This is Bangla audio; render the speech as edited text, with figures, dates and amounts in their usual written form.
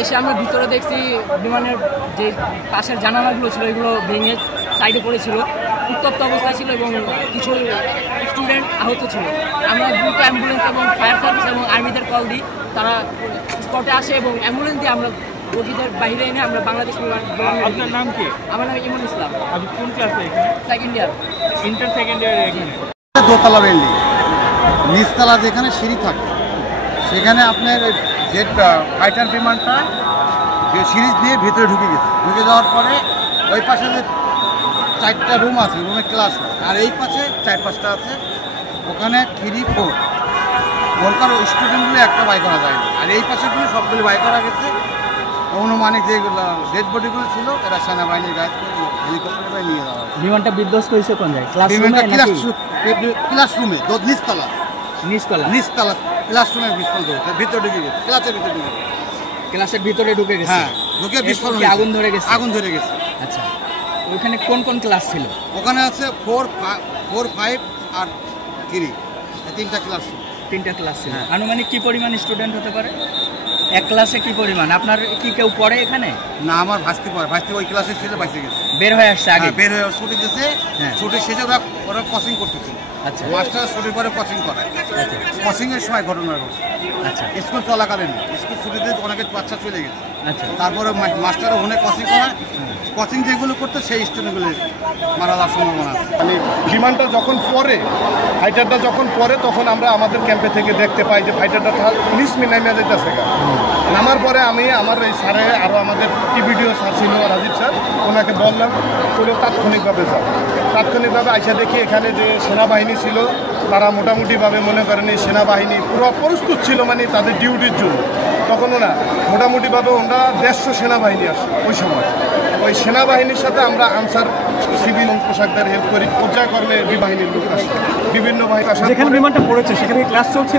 এসে আমরা ভিতরে দেখছি বিমানের যে পাশের জানালাগুলো ছিল এগুলো ভেঙে সাইডে পড়েছিল, উত্তপ্ত অবস্থা ছিল এবং কিছু স্টুডেন্ট আহত ছিল। আমরা দ্রুত অ্যাম্বুলেন্স এবং ফায়ার সার্ভিস এবং আর্মিদের কল দিই, তারা স্পটে আসে এবং অ্যাম্বুলেন্স দিয়ে আমরা রোগীদের বাইরে এনে আমরা বাংলাদেশ বিমান। আপনার নাম কি? আমার নাম ইমন ইসলাম। আপনি কোন ক্লাসে? Second year. Inter second year এখানে। দোতলা বিল্ডিং, নিচতলা যেখানে সিঁড়ি থাকে সেখানে আপনার জেট ফাইটার বিমানটা সিঁড়ি দিয়ে ভিতরে ঢুকে গেছে। ঢুকে যাওয়ার পরে ওই পাশে যে 4টা রুম আছে, রুমে ক্লাস হয়, আর এই পাশে 4-5টা আছে, ওখানে 3-4 ওরকার স্টুডেন্টগুলো একটা বাই করা যায় না, আর এই পাশেগুলো সবগুলো বাই করা গেছে। অনুমানিক যেগুলো ডেড বডিগুলো ছিল এরা সেনাবাহিনীর গাইড করে হেলিকপ্টারে নিয়ে যাওয়া হয়। বিমানটা বিধ্বস্ত হয়েছে কোন জায়গায়? ক্লাসরুমে নিচতলা নিচতলা ক্লাসরুমের বিস্ফোরণ হয়েছে, ভিতরে ঢুকে গেছে, ক্লাসের ভিতরে ঢুকে গেছে। ক্লাসের ভিতরে ঢুকে গেছে? হ্যাঁ, ঢুকে বিস্ফোরণ, আগুন ধরে গেছে? আগুন ধরে গেছে। আচ্ছা, ওখানে কোন কোন ক্লাস ছিল? ওখানে আছে 4, 5 আর 3, 3টা ক্লাস। 3টা ক্লাস ছিল। আনুমানিক কি পরিমাণ স্টুডেন্ট হতে পারে এক ক্লাসে? কি পরিমাণ? আপনার কি কেউ পড়ে এখানে? না, আমার ভাস্তি পড়ে, ভাস্তি ওই ক্লাসে ছিল, বাইসে গেছে, বের হয়ে আসছে আগে? বের হয়ে ছুটি দিয়েছে। ছুটি শেষে ওরা কোচিং করতেছিল। আচ্ছা, মাস্টার ছুটির পরে কোচিং করায়। আচ্ছা, কোচিংয়ের সময় ঘটনা ঘটছে। আচ্ছা, স্কুল চলাকালীন, স্কুল ছুটিতে অনেকে বাচ্চা চলে গেছে। আচ্ছা, তারপরে মাস্টার ওখানে কোচিং করায়, কোচিং যেগুলো করতে সেই স্টুডেন্টগুলো মারা যাওয়ার সম্ভাবনা আছে। মানে বিমানটা যখন পড়ে, ফাইটারটা যখন পড়ে, তখন আমরা আমাদের ক্যাম্পে থেকে দেখতে পাই যে ফাইটারটা পুলিশ নামিয়ে যেতেছে। নামার পরে আমি আমার এই স্যারে আরও আমাদের টিভিডিও স্যার ছিল রাজীব স্যার, ওনাকে বললাম পুরো তাৎক্ষণিকভাবে যাও। তাৎক্ষণিকভাবে আইসা দেখি এখানে যে সেনাবাহিনী ছিল তারা মোটামুটিভাবে মনে করেন এই সেনাবাহিনী পুরো প্রস্তুত ছিল, মানে তাদের ডিউটির জন্য। তখন মোটামুটিভাবে ওরা 150 সেনাবাহিনী আসে ওই সময়। ওই সেনাবাহিনীর সাথে আমরা আনসার সিভিল পোশাকদার হেল্প করি, পর্যায়ক্রমে বাহিনীর লোক আসে, বিভিন্ন বাহিনী। যেখানে বিমানটা পড়েছে সেখানে ক্লাস চলছে।